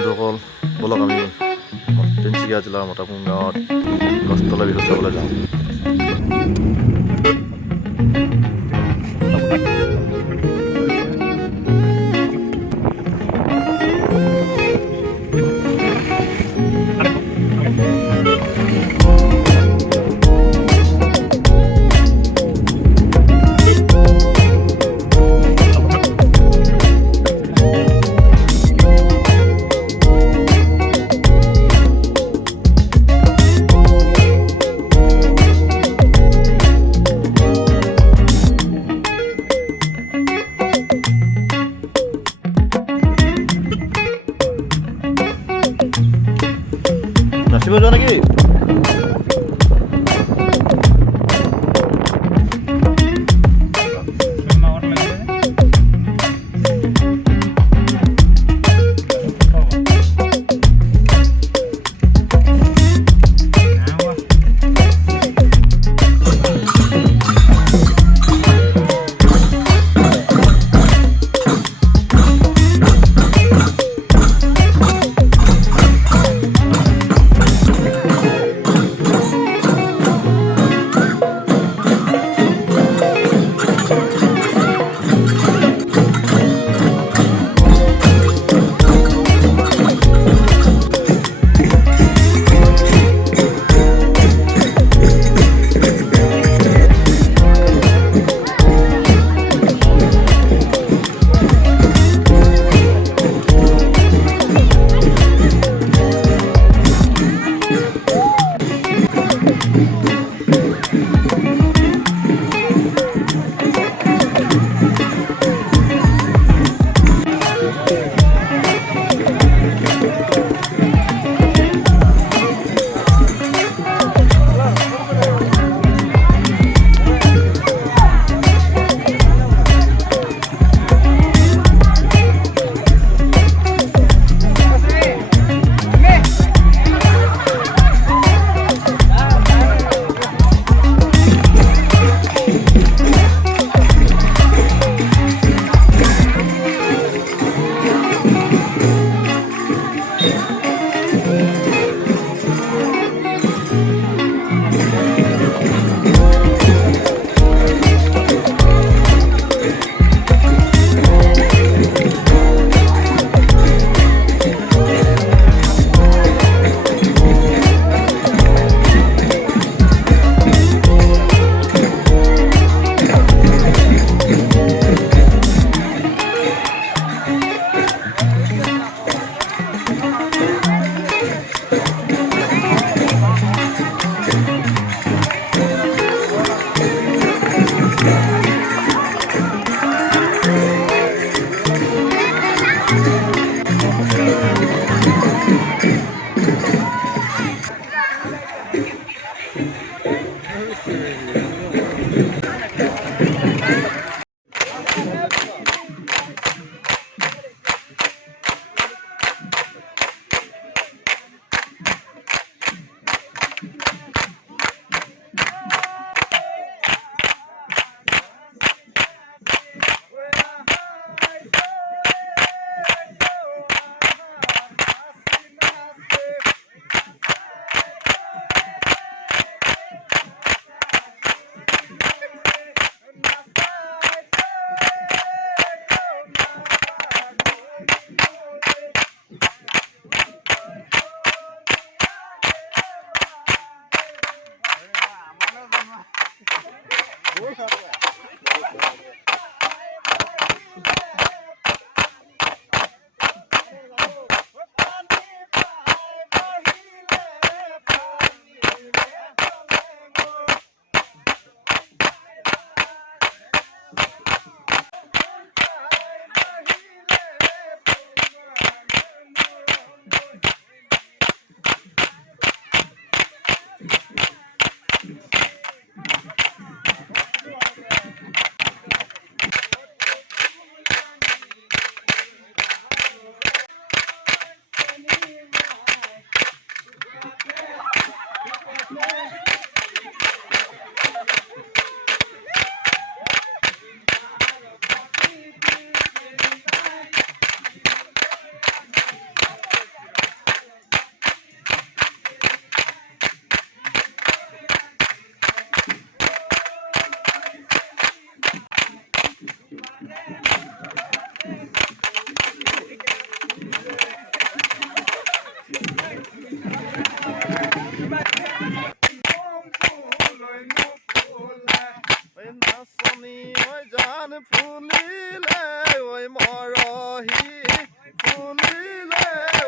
বন্ধুসকল, ব'লক আমি তিনিচুকীয়া জিলাৰ মতাপুং গাঁৱত গছতলা বিহু চাবলৈ যাওঁ। নাচিব যোৱা নেকি?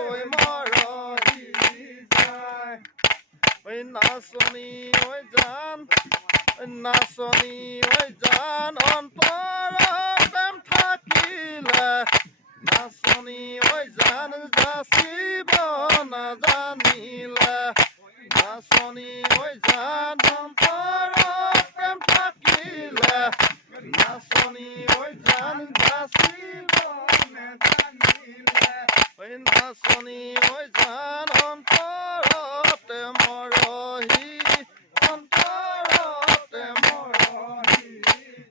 ঐ মৰহি যায় ঐ নাচনী ঐ জান নাচনী ঐ জান অন্তৰত প্ৰেম থাকিলে নাচনী ঐ জান যাচিব নাজানিলে নাচনী ঐ জান অন্তৰত প্ৰেম থাকিলে নাচনী ঐ জান যাচিব নাজানিলে ঐ নাচনী ঐ জান অন্তৰতে মৰহি অন্তৰতে মৰহি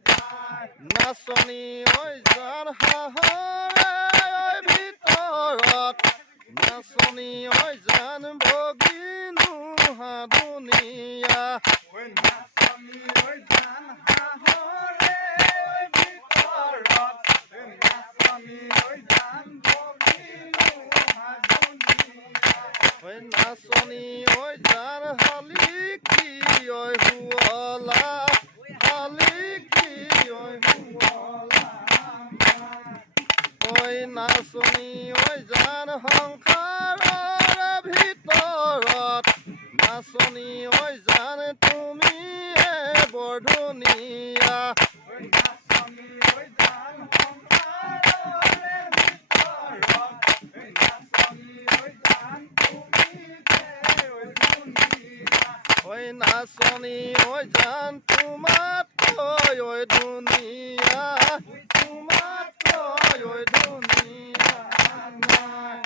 যায় নাচনী ঐ জান হাঁহৰে ভিতৰত নাচনী ঐ জান ভগিনো হাদুনিয়া নাচনী ঐ জান হাঁহৰে ভিতৰত নাচনী ঐ জান ভগিনো হাদুনিয়া নাচনী ঐ জান শালিকি ঐ শুৱলা শালিকি ঐ শুৱলা ঐ নাচনী ঐ জান সংসাৰৰ ভিতৰত নাচনী ঐ জান তুমিয়ে বৰ ধুনীয়া নাচনী ঐ জান সংসাৰৰ ভিতৰত নাচনী ঐ জান তুমিয়ে বৰ ধুনীয়া ঐ নাচনী ঐ জান তোমাতকৈ ঐ ধুনীয়া তোমাতকৈ ঐ ধুনীয়া নাই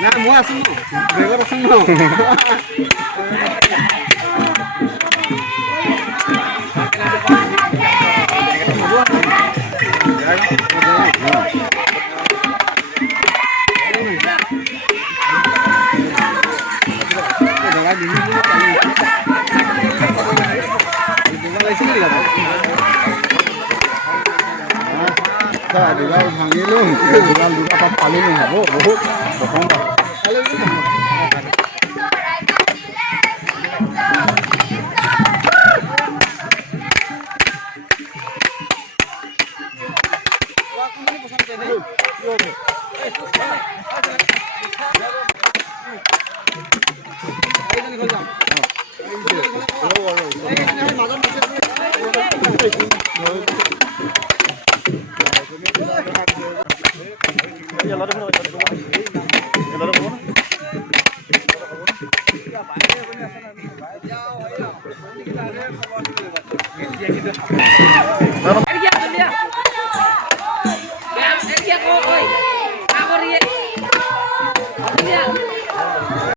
Nah, muas semua. Beber semua. Digal bhangi lu, digal duga tak paling ni, बहुत बहुत এতিয়া কিন্তু